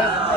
Yeah.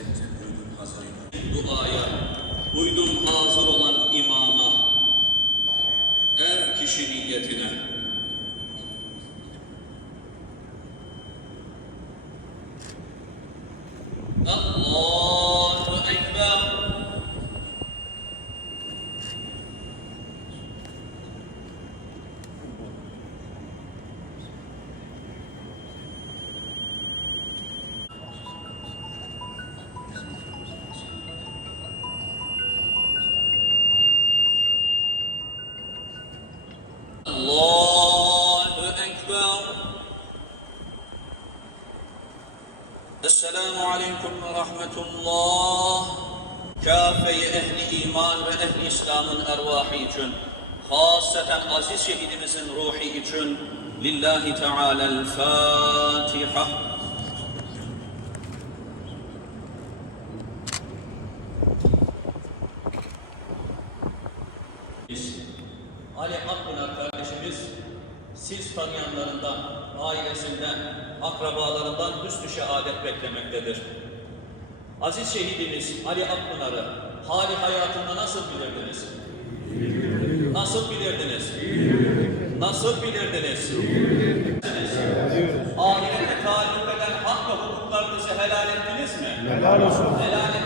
Etti. Buyurun hazır. Duaya uydum hazır olan imama. Er kişi niyetine. Esselamu Aleyküm ve Rahmetullah. Kâfe-i ehli iman ve ehli İslam'ın ervahı için, hasreten aziz şehidimizin ruhi için, Lillahi Teala'l Fatiha. Biz, Ali Akpınar kardeşimiz, siz tanıyanlarından, ailesinden, akrabalarından hüsnü şehadet beklemektedir. Aziz şehidimiz Ali Akpınar'ı hali hayatında nasıl bilirdiniz? Nasıl bilirdiniz? Nasıl bilirdiniz? Ahirete taalluk eden hak ve hukuklarınızı helal ettiniz mi? Helal olsun. Helal ettiniz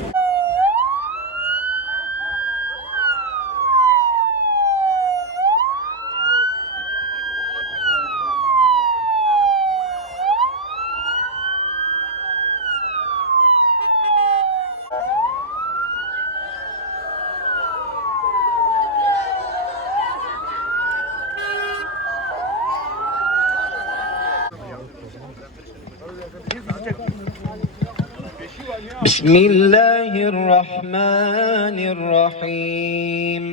بسم الله الرحمن الرحيم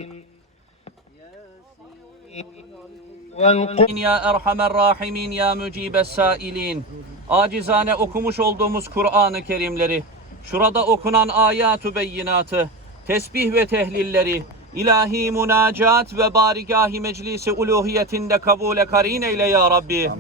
والقرآن Ya Erhamer Rahimin Ya Mücibes Sailin. Acizane okumuş olduğumuz Kur'an-ı Kerimleri, şurada okunan ayat-ı beyinatı, tesbih ve tehlilleri, ilahi münacat ve barigahi meclisi uluhiyetinde kabule karin eyle ya Rabbi.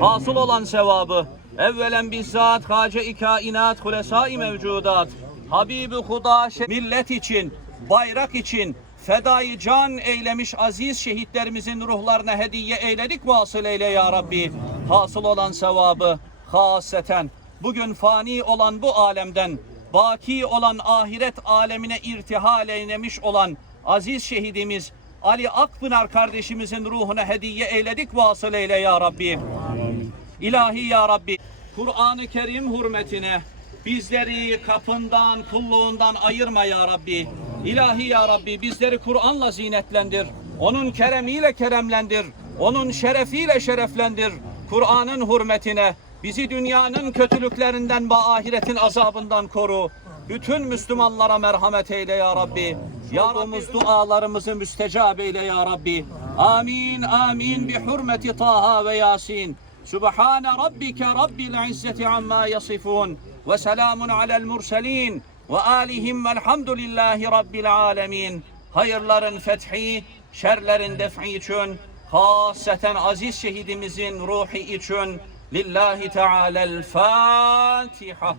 Hasıl olan sevabı, evvelen bizzat hace-i kainat, hulesai mevcudat, Habibi Huda millet için, bayrak için, fedayı can eylemiş aziz şehitlerimizin ruhlarına hediye eyledik vasıl eyle ya Rabbi. Hasıl olan sevabı haseten bugün fani olan bu alemden baki olan ahiret alemine irtihal eylemiş olan aziz şehidimiz Ali Akpınar kardeşimizin ruhuna hediye eyledik vasıl eyle ya Rabbi. İlahi ya Rabbi, Kur'an-ı Kerim hürmetine bizleri kapından, kulluğundan ayırma ya Rabbi. İlahi ya Rabbi bizleri Kur'an'la zinetlendir. Onun keremiyle keremlendir. Onun şerefiyle şereflendir. Kur'an'ın hürmetine bizi dünyanın kötülüklerinden ve ahiretin azabından koru. Bütün Müslümanlara merhamet eyle ya Rabbi. Yarımız dualarımızı müstecab eyle ya Rabbi. Amin amin bi hürmeti Taha ve Yasin. Subhane rabbike rabbil izzeti amma yasifun. Ve selamun alel murselin. Ve alihim velhamdülillahi rabbil alemin. Hayırların fethi, şerlerin def'i için, haseten aziz şehidimizin ruhi için, lillahi teala'l Fatiha.